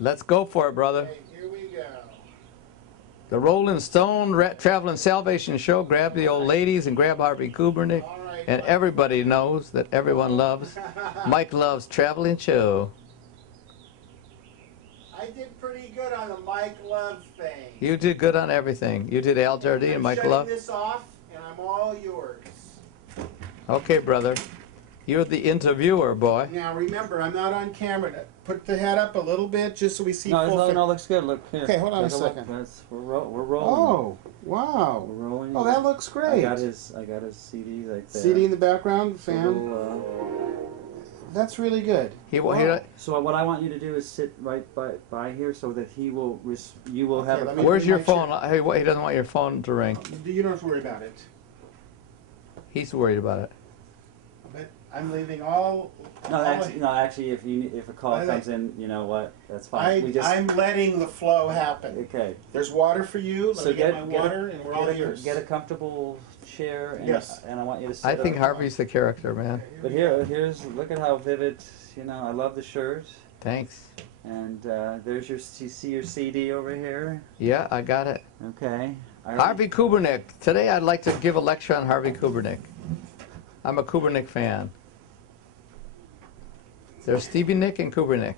Let's go for it, brother. Okay, here we go. The Rolling Stone Traveling Salvation Show. Grab the old ladies and grab Harvey Kubernik. All right, And Mike. everybody knows that everyone loves Mike Love's Traveling Show. I did pretty good on the Mike Love thing. You did good on everything. You did Al Jardine and Mike I'm Love. shutting this off, and I'm all yours. Okay, brother. You're the interviewer, boy. Now remember, I'm not on camera. Put the head up a little bit just so we see No, full no, looks good. Look here. Okay, hold on a Take look. second. We're rolling. Oh, wow. We're rolling. Oh, that looks great. I got his CD right there. CD in the background, fan. So, That's really good. so what I want you to do is sit right by here so that he will, you will have a... Where's your phone? He doesn't want your phone to ring. You don't have to worry about it. He's worried about it. But I'm leaving all... No, actually, if a call comes in, you know what? That's fine. I'm letting the flow happen. Okay. There's water for you. Let me get my water, and we're all yours. Get a comfortable chair, and, yes. And I want you to sit I think up. Harvey's the character, man. But here's look at how vivid. You know, I love the shirt. Thanks. And there's you see your CD over here. Yeah, I got it. Okay. Harvey Kubernik. Today I'd like to give a lecture on Harvey Kubernik. I'm a Kubernik fan. There's Stevie Nick and Kubernik.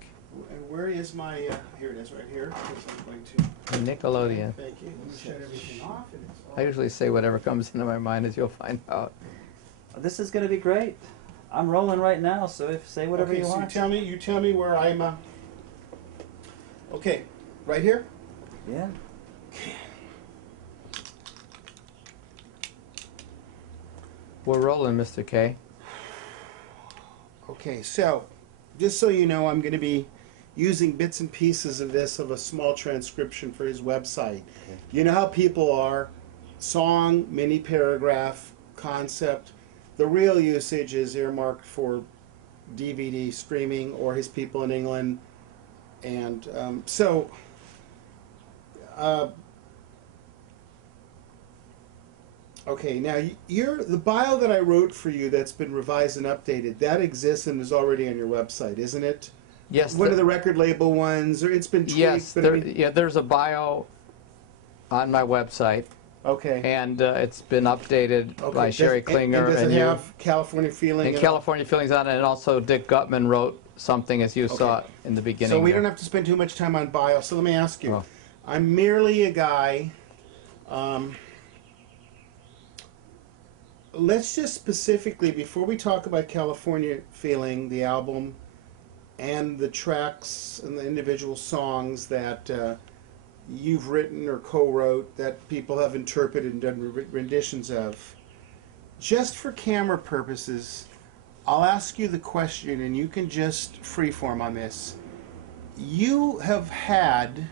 Where is my, here it is, right here. I'm going to... Nickelodeon. Thank you. Let me shut everything off. And it's all... I usually say whatever comes into my mind, as you'll find out. This is going to be great. I'm rolling right now, so say whatever you want. So you tell me where I'm, okay, right here? Yeah. We're rolling, Mr. K. Okay, so just so you know, I'm going to be using bits and pieces of this, of a small transcription for his website. Okay. You know how people are, song, mini paragraph, concept. The real usage is earmarked for DVD streaming or his people in England. And okay, now the bio that I wrote for you that's been revised and updated, that exists and is already on your website, isn't it? Yes. One of the record label ones, or it's been tweaked. Yes, there's a bio on my website. Okay. And it's been updated by Sherry Klinger. And does it have California Feeling? And California Feelings on it, and also Dick Gutman wrote something, as you saw in the beginning. So we don't have to spend too much time on bio, so let me ask you. Oh. I'm merely a guy... let's just specifically, before we talk about California Feeling, the album, and the tracks and the individual songs that you've written or co-wrote that people have interpreted and done renditions of, just for camera purposes, I'll ask you the question, and you can just freeform on this. You have had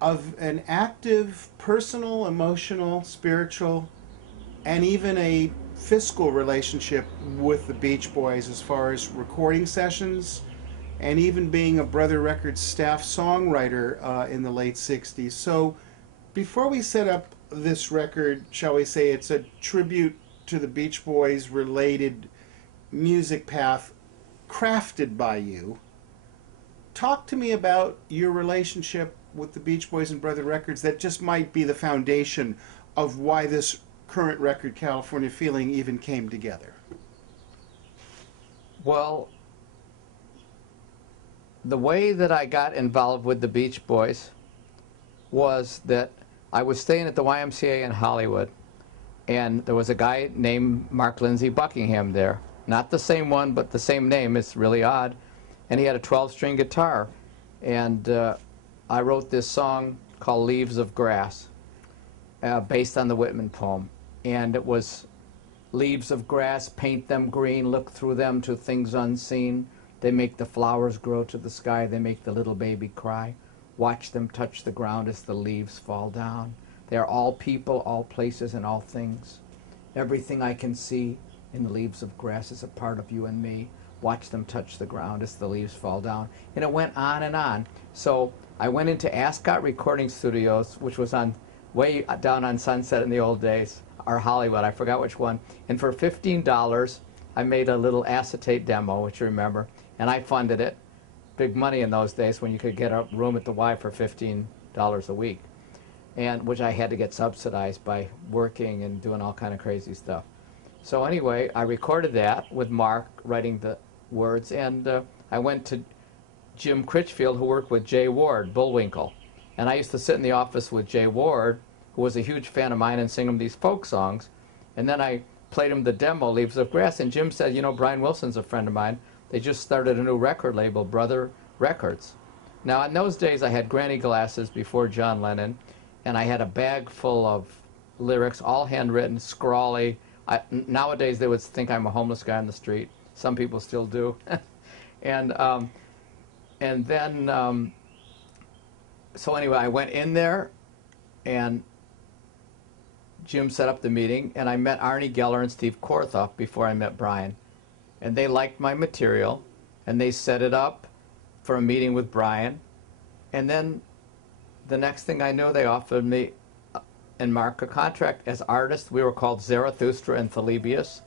an active personal, emotional, spiritual, and even a fiscal relationship with the Beach Boys as far as recording sessions and even being a Brother Records staff songwriter in the late 60s. So before we set up this record, shall we say it's a tribute to the Beach Boys related music path crafted by you, talk to me about your relationship with the Beach Boys and Brother Records that just might be the foundation of why this current record, California Feeling, even came together. Well, the way that I got involved with the Beach Boys was that I was staying at the YMCA in Hollywood, and there was a guy named Mark Lindsay Buckingham there. Not the same one, but the same name. It's really odd. And he had a 12-string guitar. And I wrote this song called Leaves of Grass, based on the Whitman poem. And it was, leaves of grass, paint them green, look through them to things unseen. They make the flowers grow to the sky, they make the little baby cry. Watch them touch the ground as the leaves fall down. They are all people, all places, and all things. Everything I can see in the leaves of grass is a part of you and me. Watch them touch the ground as the leaves fall down. And it went on and on. So I went into Ascot Recording Studios, which was on way down on Sunset in the old days, or Hollywood, I forgot which one. And for $15, I made a little acetate demo, which you remember, and I funded it. big money in those days when you could get a room at the Y for $15 a week, and which I had to get subsidized by working and doing all kind of crazy stuff. So anyway, I recorded that with Mark writing the words, and I went to Jim Critchfield, who worked with Jay Ward, Bullwinkle. And I used to sit in the office with Jay Ward, who was a huge fan of mine, and sing him these folk songs. And then I played him the demo, Leaves of Grass, and Jim said, you know, Brian Wilson's a friend of mine. They just started a new record label, Brother Records. Now, in those days, I had granny glasses before John Lennon, and I had a bag full of lyrics, all handwritten, scrawly. Nowadays, they would think I'm a homeless guy on the street. Some people still do. And then, so anyway, I went in there, and Jim set up the meeting, and I met Arnie Geller and Steve Korthoff before I met Brian. And they liked my material, and they set it up for a meeting with Brian. And then the next thing I knew, they offered me and Mark a contract as artists. We were called Zarathustra and Thalibius.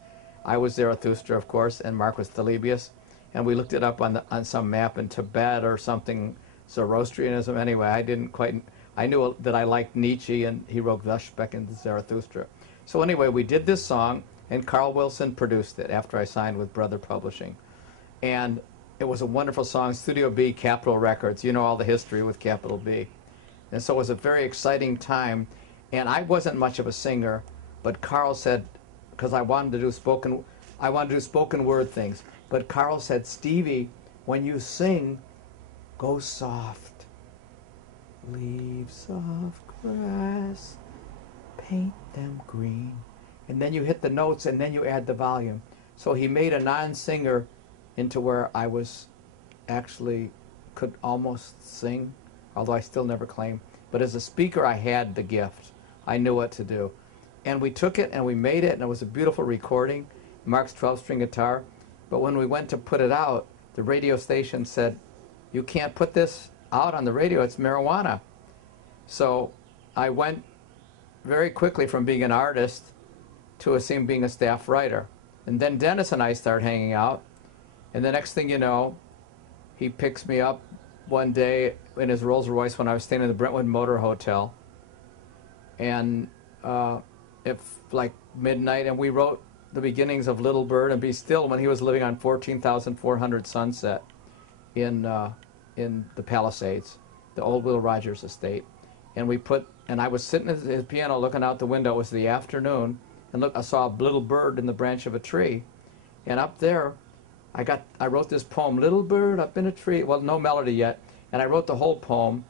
I was Zarathustra, of course, and Mark was Thalibius. And we looked it up on some map in Tibet or something, Zoroastrianism. Anyway, I knew that I liked Nietzsche, and he wrote Verspeck and Zarathustra. So anyway, we did this song, and Carl Wilson produced it after I signed with Brother Publishing. And it was a wonderful song, Studio B, Capitol Records. You know all the history with Capital B. And so it was a very exciting time. And I wasn't much of a singer, but Carl said, because I wanted to do spoken word things. But Carl said, Stevie, when you sing, go soft. Leaves of grass, paint them green. And then you hit the notes, and then you add the volume. So he made a non-singer into where I was actually could almost sing, although I still never claimed. But as a speaker, I had the gift. I knew what to do. And we took it, and we made it, and it was a beautiful recording, Mark's 12-string guitar. But when we went to put it out, the radio station said, you can't put this out on the radio, it's marijuana. So I went very quickly from being an artist to being a staff writer. And then Dennis and I started hanging out, and the next thing you know, he picks me up one day in his Rolls Royce when I was staying in the Brentwood Motor Hotel, and like midnight, and we wrote the beginnings of Little Bird and Be Still when he was living on 14,400 Sunset in the Palisades, the old Will Rogers estate. And I was sitting at his piano looking out the window. It was the afternoon, and look, I saw a little bird in the branch of a tree. And up there, I wrote this poem, Little Bird Up in a Tree. Well, no melody yet. And I wrote the whole poem,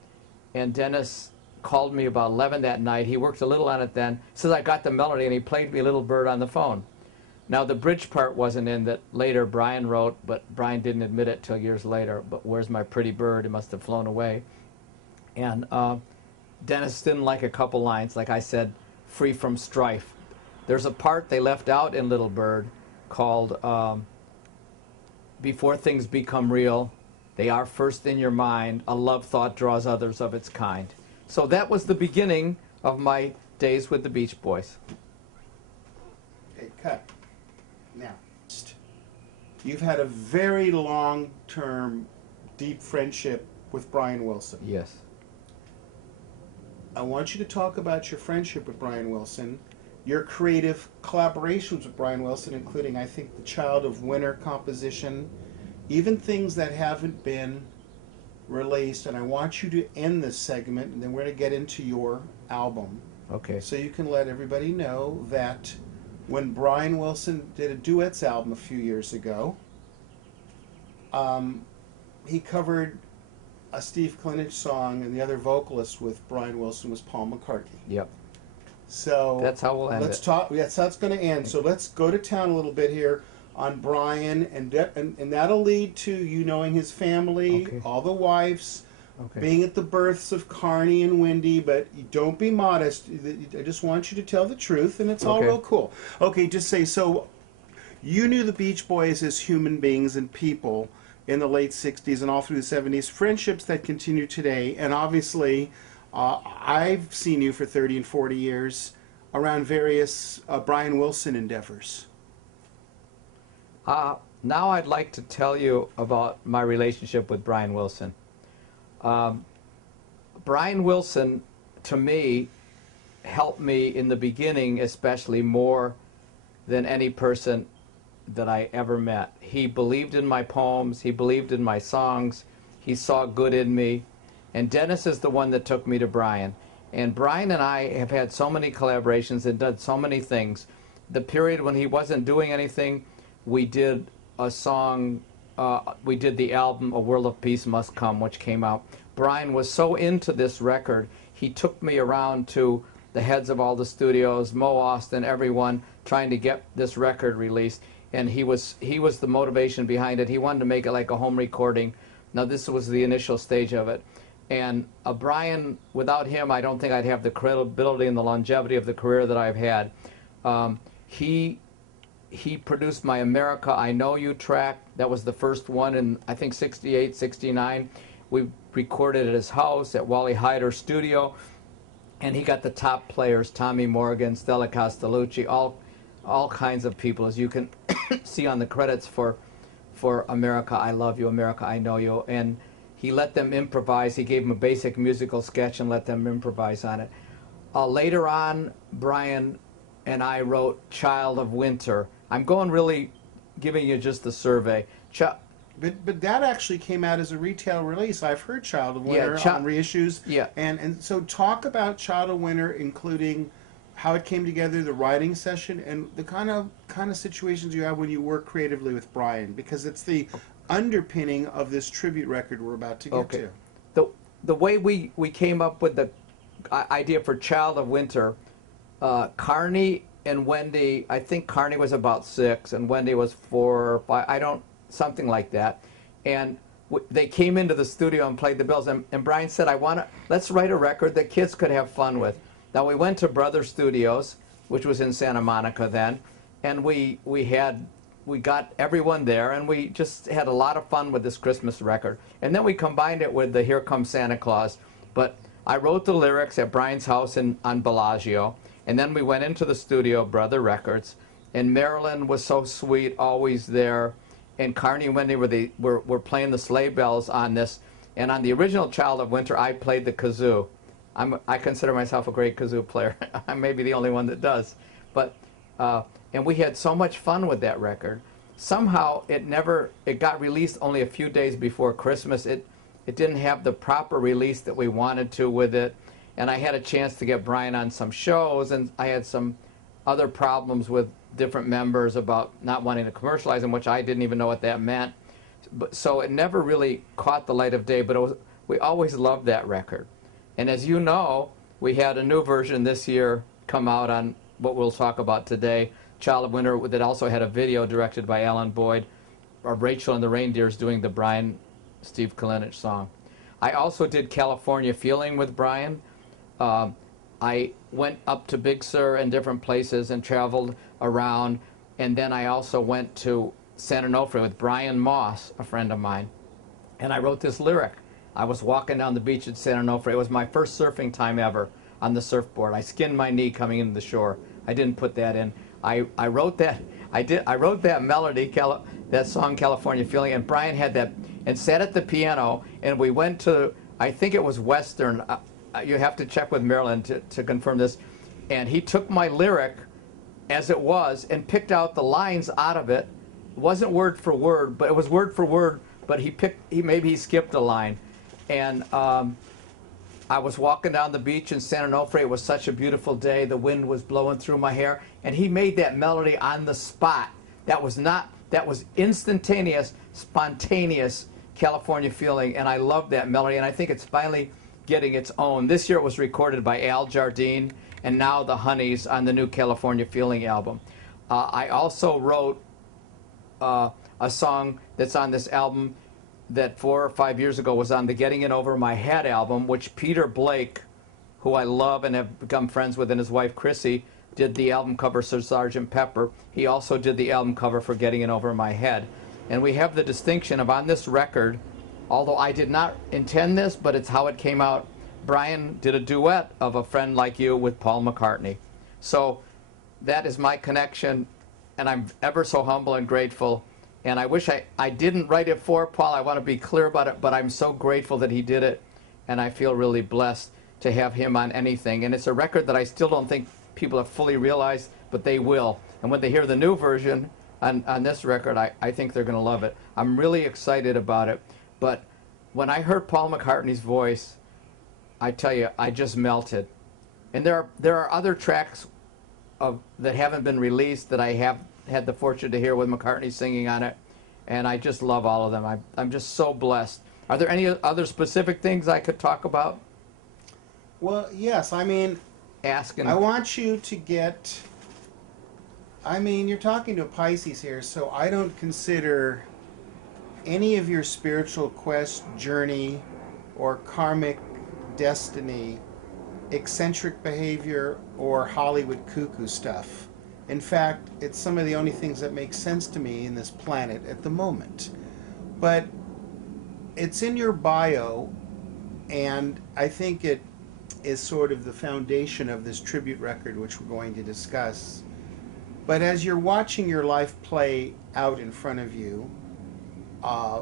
and Dennis called me about 11 that night. He worked a little on it then. Says I got the melody, and he played me Little Bird on the phone. Now, the bridge part wasn't in that later Brian wrote, but Brian didn't admit it till years later. But where's my pretty bird? It must have flown away. And Dennis didn't like a couple lines. Like I said, free from strife. There's a part they left out in Little Bird called Before Things Become Real, They Are First in Your Mind, A Love Thought Draws Others of Its Kind. So that was the beginning of my days with the Beach Boys. Okay, cut. Now, you've had a very long-term, deep friendship with Brian Wilson. Yes. I want you to talk about your friendship with Brian Wilson, your creative collaborations with Brian Wilson, including, I think, the Child of Winter composition, even things that haven't been released. And I want you to end this segment, and then we're going to get into your album. Okay. So you can let everybody know that when Brian Wilson did a duets album a few years ago, he covered a Steve Kalinich song, and the other vocalist with Brian Wilson was Paul McCartney. Yep. So that's how we'll end let's it. talk. That's how it's going to end. So let's go to town a little bit here on Brian, and that'll lead to you knowing his family, Okay. all the wives, Okay. being at the births of Carney and Wendy. But you don't be modest. I just want you to tell the truth, and it's all Okay. real cool. Okay, just say so. You knew the Beach Boys as human beings and people in the late 60s and all through the 70s, friendships that continue today. And obviously, I've seen you for 30 and 40 years around various Brian Wilson endeavors. now I'd like to tell you about my relationship with Brian Wilson. Brian Wilson, to me, helped me in the beginning, especially more than any person that I ever met. He believed in my poems. He believed in my songs. He saw good in me. And Dennis is the one that took me to Brian. And Brian and I have had so many collaborations and done so many things. The period when he wasn't doing anything, we did a song, we did the album A World of Peace Must Come, which came out. Brian was so into this record, he took me around to the heads of all the studios, Mo Austin, everyone, trying to get this record released. And he was the motivation behind it. He wanted to make it like a home recording. Now, this was the initial stage of it. And Brian, without him, I don't think I'd have the credibility and the longevity of the career that I've had. He produced my America, I Know You track. That was the first one in, I think, 68, 69. We recorded at his house at Wally Hyder's studio. And he got the top players, Tommy Morgan, Stella Castellucci, all kinds of people, as you can see on the credits for America, I Love You, America, I Know You. And he let them improvise. He gave them a basic musical sketch and let them improvise on it. Later on, Brian and I wrote Child of Winter. I'm going really giving you just the survey. But that actually came out as a retail release. I've heard Child of Winter on reissues. Yeah. And so talk about Child of Winter, including how it came together, the writing session, and the kind of situations you have when you work creatively with Brian, because it's the underpinning of this tribute record we're about to get to. The way we came up with the idea for Child of Winter, Carney and Wendy, I think Carney was about 6 and Wendy was 4 or 5, something like that. And they came into the studio and played the bills, and Brian said, let's write a record that kids could have fun with. Now, we went to Brother Studios, which was in Santa Monica then, and we got everyone there, and we just had a lot of fun with this Christmas record. And then we combined it with the Here Comes Santa Claus. But I wrote the lyrics at Brian's house on Bellagio, and then we went into the studio, Brother Records, and Marilyn was so sweet, always there, and Carney and Wendy were playing the sleigh bells on this. And on the original Child of Winter, I played the kazoo. I consider myself a great kazoo player. I may be the only one that does. But and we had so much fun with that record. Somehow it got released only a few days before Christmas. It didn't have the proper release that we wanted to with it. And I had a chance to get Brian on some shows, and I had some other problems with different members about not wanting to commercialize them, which I didn't even know what that meant. So it never really caught the light of day, but we always loved that record. And as you know, we had a new version this year come out on what we'll talk about today, Child of Winter, that also had a video directed by Alan Boyd, or Rachel and the Reindeers doing the Brian Steve Kalinich song. I also did California Feeling with Brian. I went up to Big Sur and different places and traveled around, and then I also went to San Onofre with Brian Moss, a friend of mine, and I wrote this lyric. I was walking down the beach at San Onofre. It was my first surfing time ever on the surfboard. I skinned my knee coming into the shore. I didn't put that in. I wrote that. I wrote that melody, that song California Feeling, and Brian had that and sat at the piano, and we went to, I think it was Western. You have to check with Marilyn to confirm this. And he took my lyric as it was and picked out the lines out of it. It wasn't word for word, but it was word for word, but maybe he skipped a line. And I was walking down the beach in San Onofre. It was such a beautiful day. The wind was blowing through my hair, and he made that melody on the spot. That was instantaneous, spontaneous California Feeling, and I love that melody, and I think it's finally getting its own. This year it was recorded by Al Jardine, and now the Honeys on the new California Feeling album. I also wrote a song that's on this album that 4 or 5 years ago was on the Getting It Over My Head album, which Peter Blake, who I love and have become friends with, and his wife Chrissy, did the album cover for Sgt. Pepper. He also did the album cover for Getting It Over My Head. And we have the distinction of, on this record, although I did not intend this, but it's how it came out, Brian did a duet of A Friend Like You with Paul McCartney. So that is my connection, and I'm ever so humble and grateful. And I wish I didn't write it for Paul. I want to be clear about it, but I'm so grateful that he did it, and I feel really blessed to have him on anything. And it's a record that I still don't think people have fully realized, but they will. And when they hear the new version on this record, I think they're going to love it. I'm really excited about it. But when I heard Paul McCartney's voice, I tell you, I just melted. And there are other tracks that haven't been released that I have had the fortune to hear with McCartney singing on it, and I just love all of them. I'm just so blessed. Are there any other specific things I could talk about? Well, yes. I mean, I want you to get. I mean, you're talking to a Pisces here, so I don't consider any of your spiritual quest, journey, or karmic destiny eccentric behavior or Hollywood cuckoo stuff. In fact, it's some of the only things that make sense to me in this planet at the moment. But it's in your bio, and I think it is sort of the foundation of this tribute record, which we're going to discuss. But as you're watching your life play out in front of you,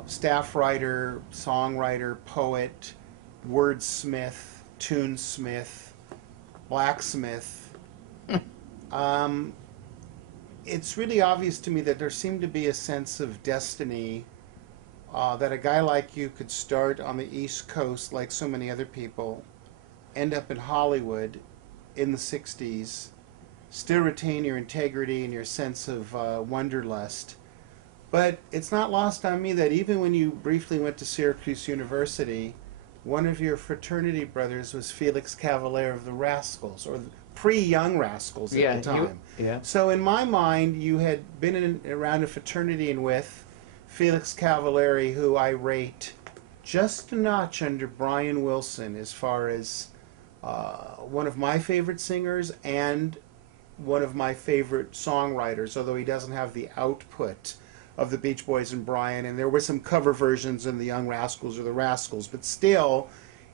staff writer, songwriter, poet, wordsmith, tunesmith, blacksmith, it's really obvious to me that there seemed to be a sense of destiny, that a guy like you could start on the East Coast like so many other people, end up in Hollywood in the 60s, still retain your integrity and your sense of wanderlust. But it's not lost on me that even when you briefly went to Syracuse University, one of your fraternity brothers was Felix Cavaliere of the Rascals, or the pre-Young Rascals at the time. So in my mind, you had been around a fraternity and with Felix Cavaliere, who I rate just a notch under Brian Wilson as far as one of my favorite singers and one of my favorite songwriters, although he doesn't have the output of the Beach Boys and Brian, and there were some cover versions in the Young Rascals or the Rascals, but still,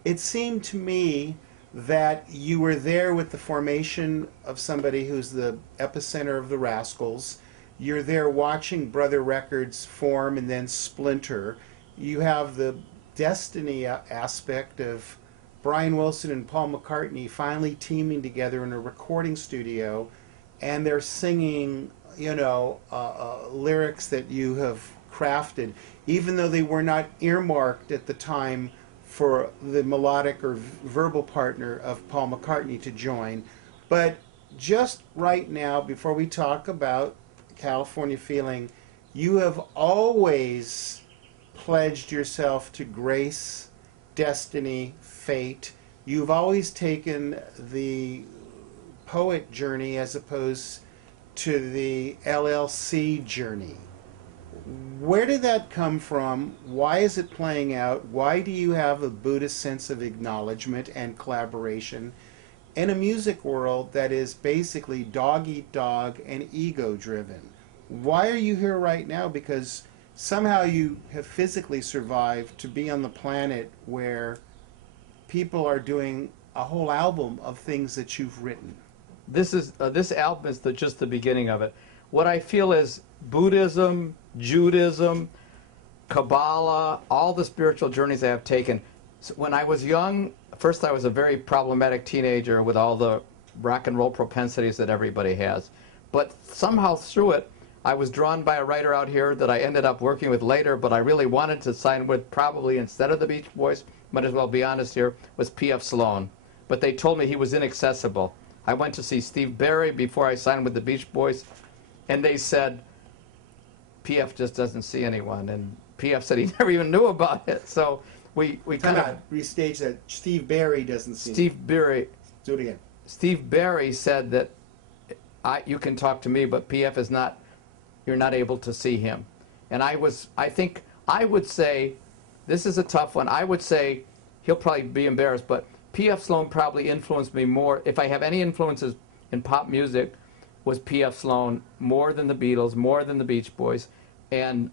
it seemed to me that you were there with the formation of somebody who's the epicenter of the Rascals. You're there watching Brother Records form and then splinter. You have the destiny aspect of Brian Wilson and Paul McCartney finally teaming together in a recording studio, and they're singing, you know, lyrics that you have crafted, even though they were not earmarked at the time for the melodic or verbal partner of Paul McCartney to join. But just right now, before we talk about California Feeling, you have always pledged yourself to grace, destiny, fate. You've always taken the poet journey as opposed to the LLC journey. Where did that come from? Why is it playing out? Why do you have a Buddhist sense of acknowledgement and collaboration in a music world that is basically dog eat dog and ego driven? Why are you here right now? Because somehow you have physically survived to be on the planet where people are doing a whole album of things that you've written. This album is just the beginning of it. What I feel is Buddhism, Judaism, Kabbalah, all the spiritual journeys I have taken. So when I was young, first I was a very problematic teenager with all the rock and roll propensities that everybody has. But somehow through it, I was drawn by a writer out here that I ended up working with later, but I really wanted to sign with, probably instead of the Beach Boys, might as well be honest here, was P.F. Sloan. But they told me he was inaccessible. I went to see Steve Barry before I signed with the Beach Boys, and they said, P.F. just doesn't see anyone. And P.F. said he never even knew about it. So we kind of restage that. Steve Barry doesn't see. Steve Barry. Do it again. Steve Barry said that you can talk to me, but P.F. is not. You're not able to see him. And I think I would say, this is a tough one. I would say he'll probably be embarrassed, but P.F. Sloan probably influenced me more. If I have any influences in pop music, was P.F. Sloan more than the Beatles, more than the Beach Boys, and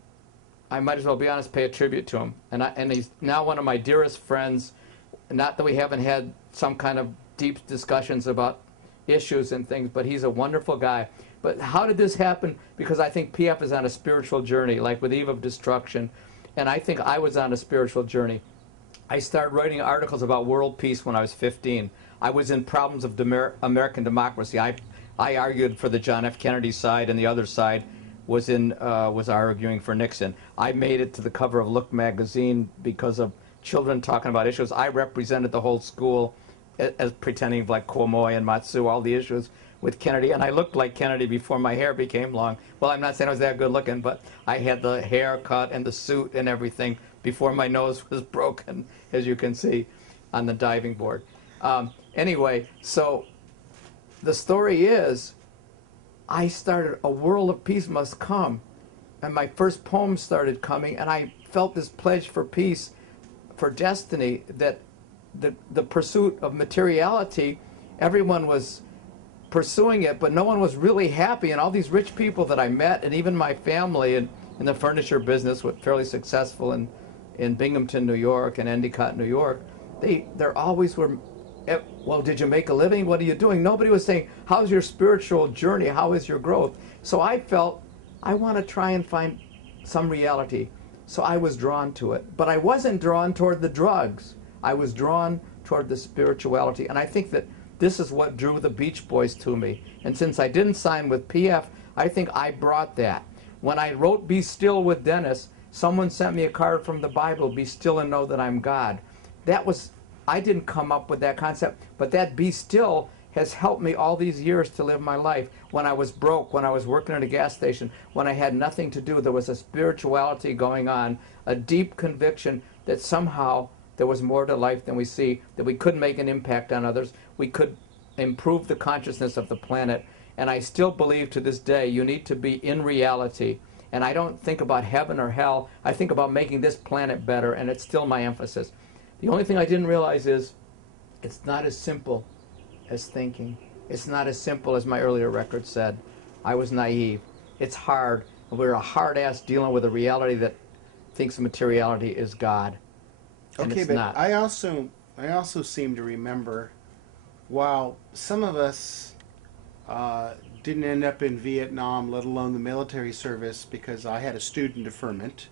I might as well be honest, pay a tribute to him. And he's now one of my dearest friends. Not that we haven't had some kind of deep discussions about issues and things, but he's a wonderful guy. But how did this happen? Because I think PF is on a spiritual journey, like with Eve of Destruction. And I think I was on a spiritual journey. I started writing articles about world peace when I was 15. I was in Problems of American Democracy. I argued for the John F. Kennedy side, and the other side was arguing for Nixon. I made it to the cover of Look magazine because of children talking about issues. I represented the whole school as pretending like Cuomo and Matsu, all the issues with Kennedy, and I looked like Kennedy before my hair became long. Well, I'm not saying I was that good looking, but I had the haircut and the suit and everything before my nose was broken, as you can see on the diving board. Anyway, so the story is, I started, a world of peace must come, and my first poem started coming, and I felt this pledge for peace, for destiny, that the pursuit of materiality, everyone was pursuing it, but no one was really happy. And all these rich people that I met, and even my family in the furniture business, was fairly successful in Binghamton, New York, and Endicott, New York, there always were, well, did you make a living? What are you doing? Nobody was saying, how's your spiritual journey? How is your growth? So I felt, I want to try and find some reality. So I was drawn to it. But I wasn't drawn toward the drugs. I was drawn toward the spirituality. And I think that this is what drew the Beach Boys to me. And since I didn't sign with PF, I think I brought that. When I wrote Be Still with Dennis, someone sent me a card from the Bible, be still and know that I'm God. That was, I didn't come up with that concept, but that be still has helped me all these years to live my life. When I was broke, when I was working at a gas station, when I had nothing to do, there was a spirituality going on, a deep conviction that somehow there was more to life than we see, that we could make an impact on others, we could improve the consciousness of the planet. And I still believe to this day you need to be in reality. And I don't think about heaven or hell. I think about making this planet better, and it's still my emphasis. The only thing I didn't realize is it's not as simple as thinking. It's not as simple as my earlier record said. I was naive. It's hard. We're a hard ass dealing with a reality that thinks materiality is God. And Okay, it's but not. I also seem to remember, while some of us didn't end up in Vietnam, let alone the military service, because I had a student deferment,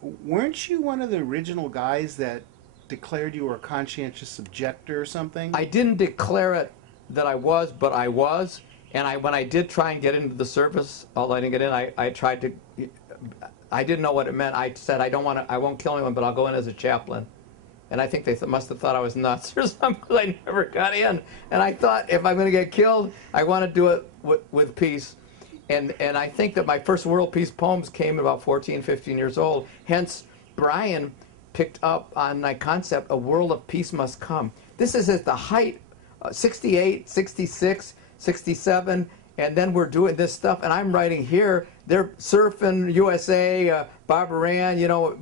weren't you one of the original guys that declared you were a conscientious objector or something? I didn't declare it that I was, but I was. And when I did try and get into the service, although I didn't get in, I tried to. I didn't know what it meant. I said, I won't kill anyone, but I'll go in as a chaplain. And I think they must have thought I was nuts or something, because I never got in. And I thought, if I'm going to get killed, I want to do it with peace. And I think that my first world peace poems came at about 14, 15 years old. Hence, Brian picked up on my concept, a world of peace must come. This is at the height, 68, 66, 67, and then we're doing this stuff, and I'm writing here. They're surfing USA, Barbara Ann, you know,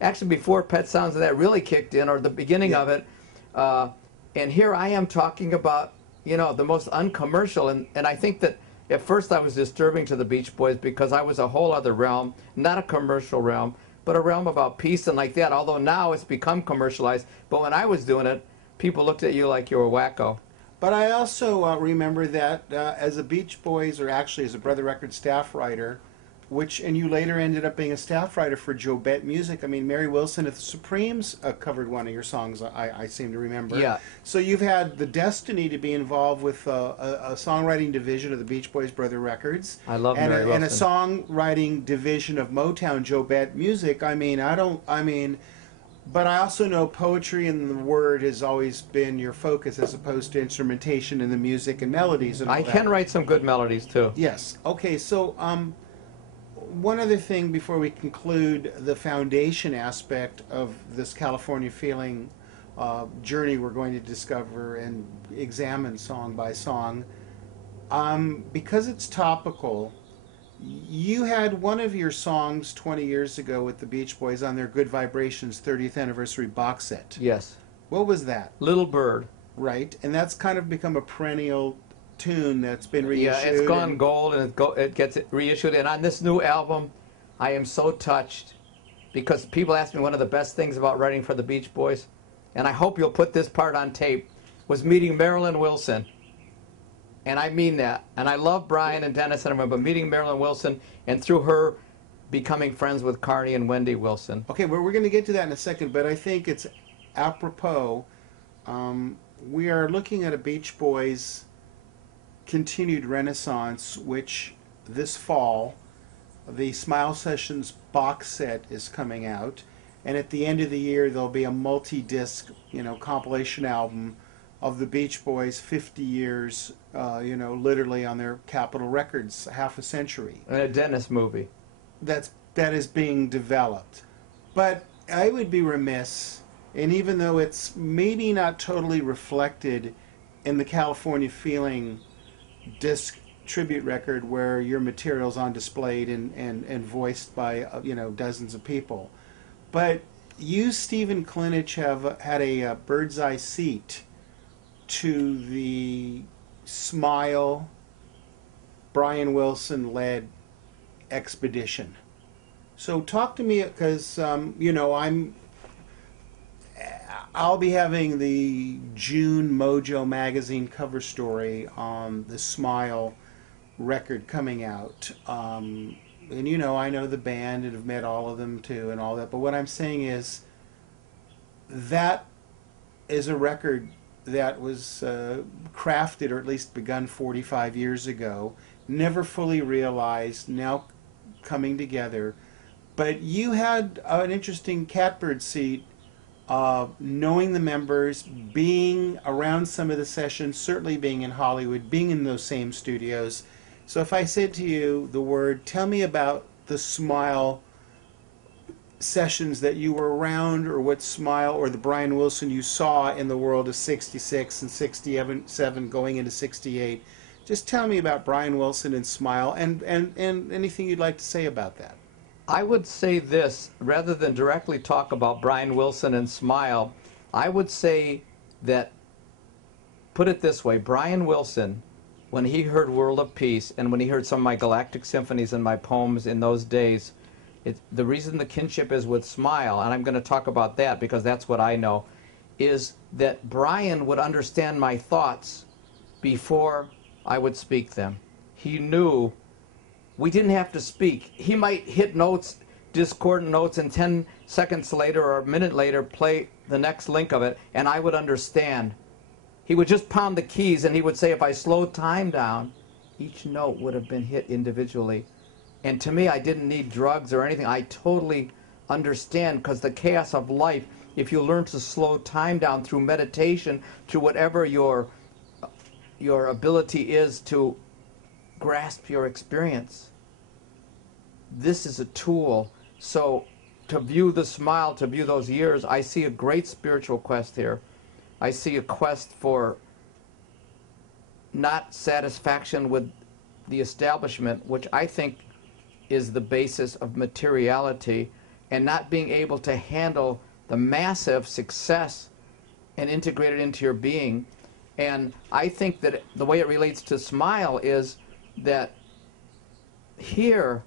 actually before Pet Sounds of that really kicked in, or the beginning of it. And here I am talking about, you know, the most uncommercial, and I think that at first I was disturbing to the Beach Boys because I was a whole other realm, not a commercial realm, but a realm about peace and like that, although now it's become commercialized. But when I was doing it, people looked at you like you were wacko. But I also remember that as a Beach Boys, or actually as a Brother Record staff writer, and you later ended up being a staff writer for Joe Bett Music. I mean, Mary Wilson at the Supremes covered one of your songs, I seem to remember. Yeah. So you've had the destiny to be involved with a songwriting division of the Beach Boys Brother Records. I love Mary Wilson. And a songwriting division of Motown Joe Bett Music. But I also know poetry and the word has always been your focus, as opposed to instrumentation and the music and melodies and all I that. can write some good melodies too. Yes. Okay, so one other thing before we conclude the foundation aspect of this California Feeling journey we're going to discover and examine song by song. Because it's topical, you had one of your songs 20 years ago with the Beach Boys on their Good Vibrations 30th anniversary box set. Yes. What was that? Little Bird. Right, and that's kind of become a perennial tune that's been reissued. Yeah, it's gone gold, and it gets reissued. And on this new album, I am so touched because people ask me one of the best things about writing for the Beach Boys, and I hope you'll put this part on tape, was meeting Marilyn Wilson. And I mean that. And I love Brian and Dennis, and I remember meeting Marilyn Wilson, and through her becoming friends with Carney and Wendy Wilson. Okay, well, we're going to get to that in a second, but I think it's apropos. We are looking at a Beach Boys continued renaissance, which this fall, the Smile Sessions box set is coming out, and at the end of the year there'll be a multi-disc, compilation album of the Beach Boys 50 years, literally on their Capitol Records, half a century. And a Dennis movie. That is being developed. But I would be remiss, and even though it's maybe not totally reflected in the California Feeling disc tribute record where your material's on display and voiced by dozens of people, but you, Stephen Kalinich, have had a bird's eye seat to the Smile Brian Wilson led expedition. So talk to me, because I'll be having the June Mojo magazine cover story on the Smile record coming out. And I know the band and have met all of them too and all that, but what I'm saying is that is a record that was crafted, or at least begun 45 years ago, never fully realized, now coming together. But you had an interesting catbird seat, knowing the members, being around some of the sessions, certainly being in Hollywood, being in those same studios. So if I said to you the word, tell me about the Smile sessions that you were around, or what Smile or the Brian Wilson you saw in the world of 66 and 67 going into 68, just tell me about Brian Wilson and Smile, and anything you'd like to say about that. I would say this, rather than directly talk about Brian Wilson and Smile, I would say that, put it this way, Brian Wilson, when he heard World of Peace, and when he heard some of my galactic symphonies and my poems in those days, the reason the kinship is with Smile, and I'm going to talk about that because that's what I know, is that Brian would understand my thoughts before I would speak them. He knew we didn't have to speak. He might hit notes, discordant notes, and 10 seconds later or a minute later play the next link of it, and I would understand. He would just pound the keys, and he would say, if I slowed time down, each note would have been hit individually. And to me, I didn't need drugs or anything. I totally understand, because the chaos of life, if you learn to slow time down through meditation, through whatever your ability is to grasp your experience, this is a tool. So to view the Smile, to view those years, I see a great spiritual quest here. I see a quest for not satisfaction with the establishment, which I think is the basis of materiality, and not being able to handle the massive success and integrate it into your being. And I think that the way it relates to Smile is that here,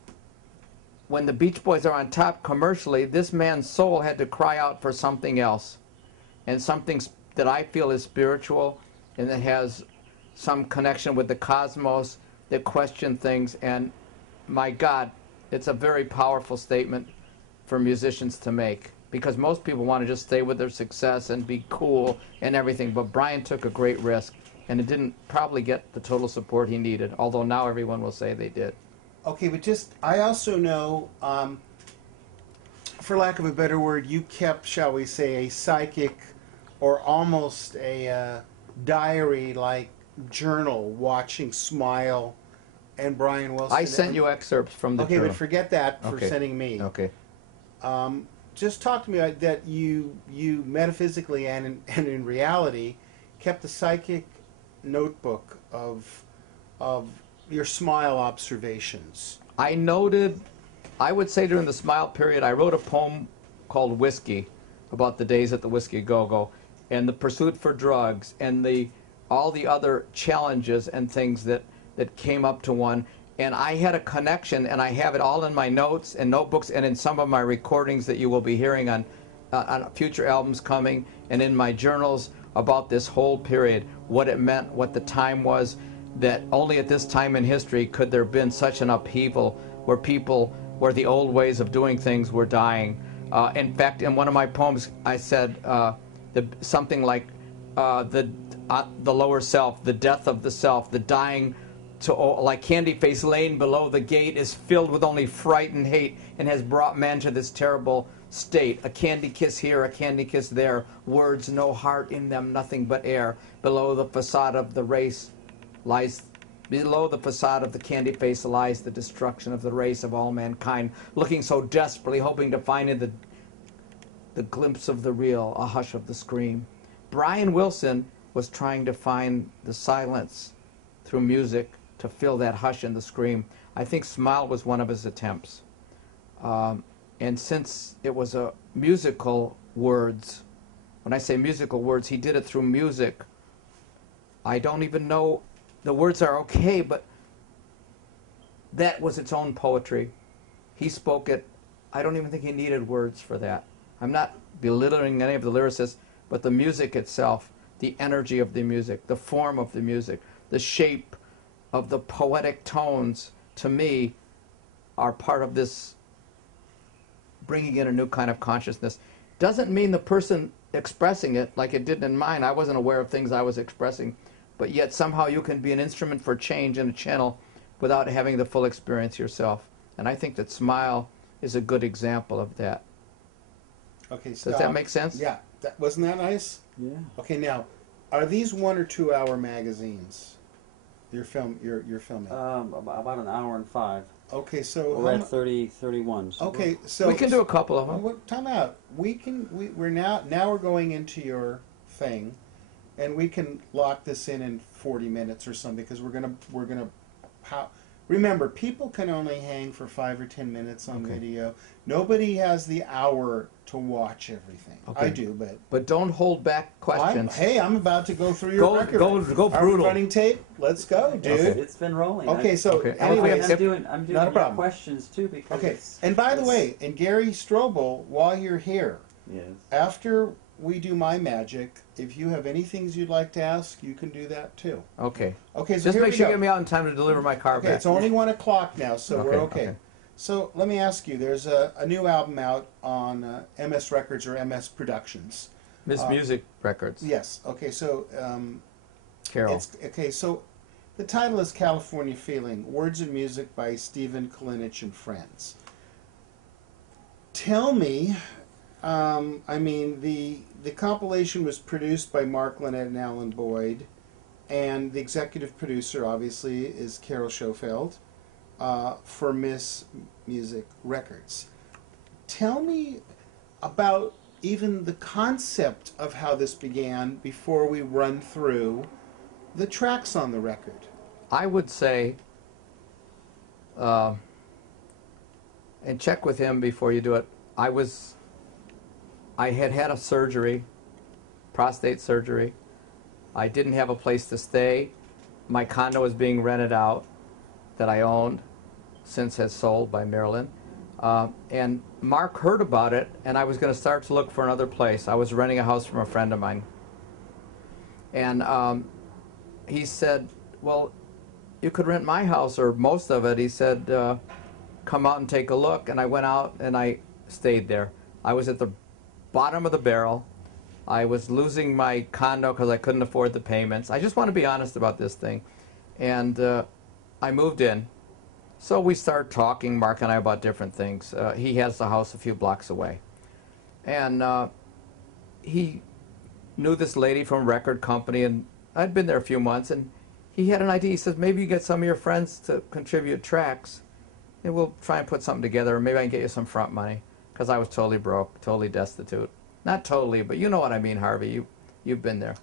when the Beach Boys are on top commercially, this man's soul had to cry out for something else, and something that I feel is spiritual and that has some connection with the cosmos, that question things. And my God, it's a very powerful statement for musicians to make, because most people want to just stay with their success and be cool and everything, but Brian took a great risk, and it didn't probably get the total support he needed, although now everyone will say they did. Okay, but I also know, for lack of a better word, you kept, shall we say, a psychic or almost a diary-like journal watching Smile and Brian Wilson. I sent you excerpts from the journal. Okay, but forget that for Okay. sending me. Okay. Just talk to me that you metaphysically and in reality kept a psychic notebook of your Smile observations. I noted, I would say during the Smile period, I wrote a poem called Whiskey, about the days at the Whiskey Go-Go, and the pursuit for drugs, and all the other challenges and things that came up to one. And I had a connection, and I have it all in my notes and notebooks and in some of my recordings that you will be hearing on future albums coming, and in my journals about this whole period, what it meant, what the time was. that only at this time in history could there have been such an upheaval where the old ways of doing things were dying. In fact, in one of my poems, I said something like the lower self, the death of the self, the dying to like Candy-Face Lane below the gate is filled with only fright and hate, and has brought man to this terrible state. A candy kiss here, a candy kiss there, words no heart in them, nothing but air. Below the facade of the race lies, below the facade of the candy face lies the destruction of the race of all mankind, looking so desperately, hoping to find in the glimpse of the real, a hush of the scream. Brian Wilson was trying to find the silence through music to fill that hush and the scream. I think Smile was one of his attempts. And since it was a musical words, when I say musical words, he did it through music. I don't even know, the words are okay, but that was its own poetry. He spoke it. I don't even think he needed words for that. I'm not belittling any of the lyricists, but the music itself, the energy of the music, the form of the music, the shape of the poetic tones, to me, are part of this bringing in a new kind of consciousness. Doesn't mean the person expressing it, like it did in mine, I wasn't aware of things I was expressing, but yet somehow you can be an instrument for change in a channel without having the full experience yourself. And I think that Smile is a good example of that. Okay, Does that make sense? Yeah. Wasn't that nice? Yeah. Okay, now, are these 1 or 2 hour magazines? You're filming. About an hour and 5. Okay, so We're at 31. So okay, so we can do a couple of them. Time out. We're now we're going into your thing, and we can lock this in 40 minutes or something, because we're gonna remember, people can only hang for 5 or 10 minutes on video. Nobody has the hour to watch everything. Okay. I do, but don't hold back questions. I'm about to go through your record. Go Are we brutal. running tape? Let's go, dude. Okay. It's been rolling. Okay, so Anyway, I'm doing not a your problem. questions too, because Okay, and by the way, and Gary Strobel, while you're here, yes. after we do my magic, if you have any things you'd like to ask, you can do that too. Okay. Okay, so Just here make we sure go. you get me out in time to deliver my car Okay, back. it's only 1 o'clock now, so we're okay. Okay. So let me ask you, there's a new album out on MS Records or MS Productions. Miss Music Records. Yes, okay, so Carol. so the title is California Feeling, Words and Music by Stephen Kalinich and Friends. Tell me, I mean, the compilation was produced by Mark Lynette and Alan Boyd, and the executive producer, obviously, is Carol Schofield for Miss Music Records. Tell me about even the concept of how this began before we run through the tracks on the record. I would say, and check with him before you do it, I had a surgery, prostate surgery. I didn't have a place to stay. My condo was being rented out that I owned, since has sold by Marilyn. And Mark heard about it, and I was going to start to look for another place. I was renting a house from a friend of mine. And he said, well, you could rent my house, or most of it. He said, come out and take a look. And I went out, and I stayed there. I was at the bottom of the barrel. I was losing my condo because I couldn't afford the payments. I just want to be honest about this thing. And I moved in. So we started talking, Mark and I, about different things. He has the house a few blocks away. And he knew this lady from a record company, and I'd been there a few months, and he had an idea. He says, maybe you get some of your friends to contribute tracks, and we'll try and put something together, or maybe I can get you some front money, because I was totally broke, totally destitute. Not totally, but you know what I mean, Harvey. You've been there.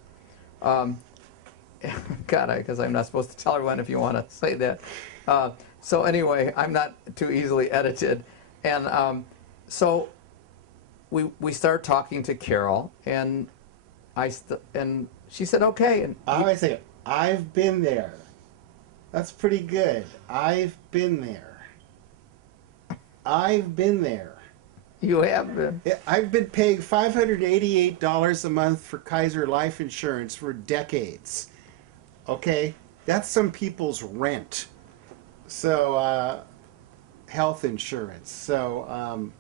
God, because I'm not supposed to tell everyone if you want to say that. So anyway, I'm not too easily edited. And so we started talking to Carol, and and she said, okay. And Wait a second. I've been there. That's pretty good. I've been there. I've been there. You have been. I've been paying $588 a month for Kaiser Life Insurance for decades. Okay? That's some people's rent. So, health insurance. So,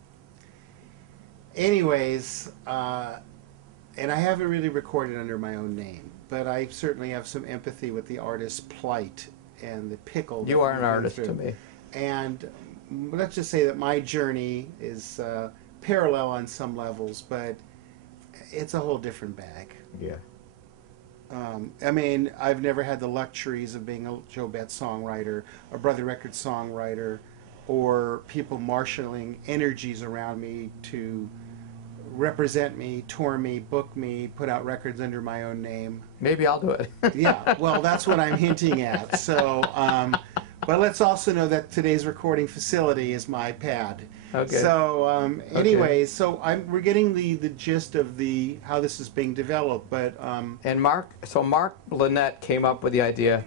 anyways, and I haven't really recorded under my own name, but I certainly have some empathy with the artist's plight and the pickle. You are an artist to me. And let's just say that my journey is parallel on some levels, but it's a whole different bag. Yeah. I mean, I've never had the luxuries of being a Joe Betts songwriter, a Brother Records songwriter, or people marshaling energies around me to represent me, tour me, book me, put out records under my own name. Maybe I'll do it. Yeah, well, that's what I'm hinting at. So, but let's also know that today's recording facility is my pad. Okay. So, anyways, so we're getting the gist of how this is being developed, but And Mark Lynette came up with the idea,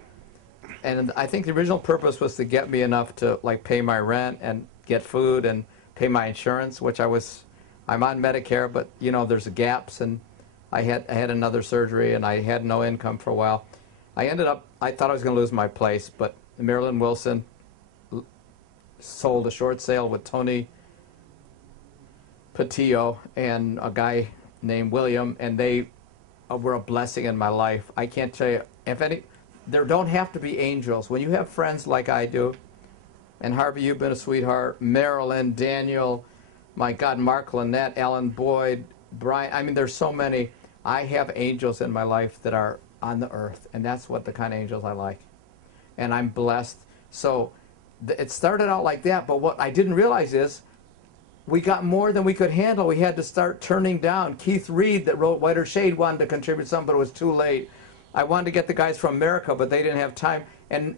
and I think the original purpose was to get me enough to like pay my rent and get food and pay my insurance, which I'm on Medicare, but you know there's gaps, and I had another surgery and I had no income for a while. I thought I was going to lose my place, but Marilyn Wilson sold a short sale with Tony Patillo and a guy named William, and they were a blessing in my life. I can't tell you, there don't have to be angels. When you have friends like I do, and Harvey, you've been a sweetheart, Marilyn, Daniel, my God, Mark Lynette, Alan Boyd, Brian, I mean, there's so many. I have angels in my life that are on the earth, and that's what the kind of angels I like. And I'm blessed. So it started out like that, but what I didn't realize is we got more than we could handle. We had to start turning down. Keith Reed, that wrote Whiter Shade, wanted to contribute something, but it was too late. I wanted to get the guys from America, but they didn't have time. And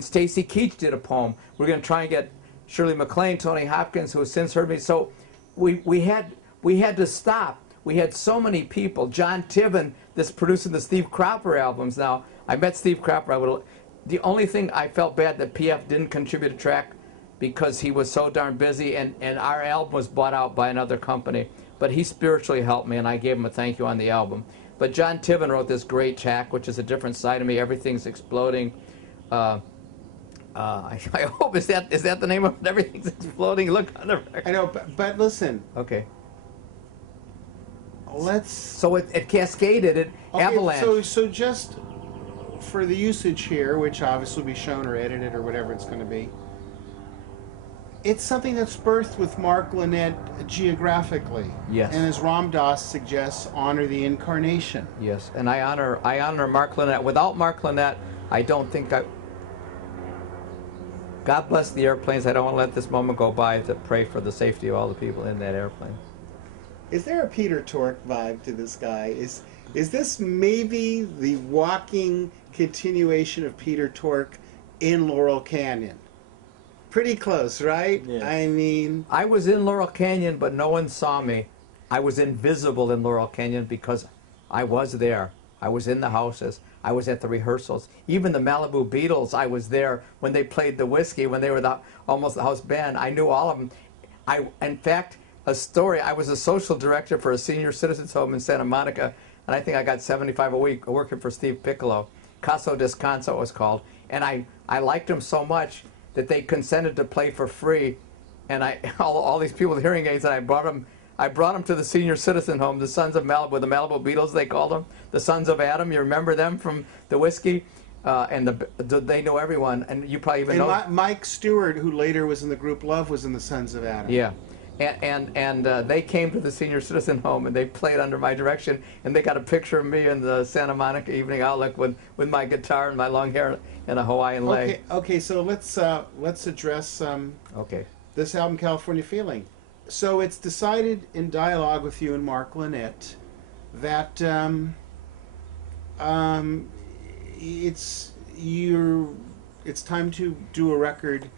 Stacy Keach did a poem. We're going to try and get Shirley MacLaine, Tony Hopkins, who has since heard me. So we had to stop. We had so many people. John Tiven, that's producing the Steve Cropper albums now. I met Steve Cropper. The only thing I felt bad that PF didn't contribute a track because he was so darn busy, and our album was bought out by another company. But he spiritually helped me, and I gave him a thank you on the album. But John Tiven wrote this great track, which is a different side of me. Everything's exploding. I hope, is that the name of it? Everything's exploding? Look on the record. I know, but listen. Okay. Let's. So it cascaded, it avalanche. So just for the usage here, which obviously will be shown or edited or whatever it's going to be, it's something that's birthed with Mark Lynette geographically. Yes. And as Ram Dass suggests, honor the incarnation. Yes, and I honor Mark Lynette. Without Mark Lynette, I don't think God bless the airplanes. I don't want to let this moment go by to pray for the safety of all the people in that airplane. Is there a Peter Tork vibe to this guy? Is this maybe the walking continuation of Peter Tork in Laurel Canyon? Pretty close, right? Yeah. I mean... I was in Laurel Canyon, but no one saw me. I was invisible in Laurel Canyon because I was there. I was in the houses. I was at the rehearsals. Even the Malibu Beatles, I was there when they played the Whiskey, when they were almost the house band. I knew all of them. In fact, a story, I was a social director for a senior citizens home in Santa Monica, and I think I got $75 a week working for Steve Piccolo. Caso Descanso it was called. And I liked him so much that they consented to play for free. And all these people with hearing aids, and I brought them to the senior citizen home, the Sons of Malibu, the Malibu Beatles, they called them, the Sons of Adam. You remember them from the Whiskey? And they know everyone, and you probably even know. Mike Stewart, who later was in the group Love, was in the Sons of Adam. Yeah. And they came to the senior citizen home, and they played under my direction, and they got a picture of me in the Santa Monica Evening Outlook with my guitar and my long hair and a Hawaiian leg. Okay. So let's address this album, California Feeling. So it's decided in dialogue with you and Mark Lynette that it's time to do a record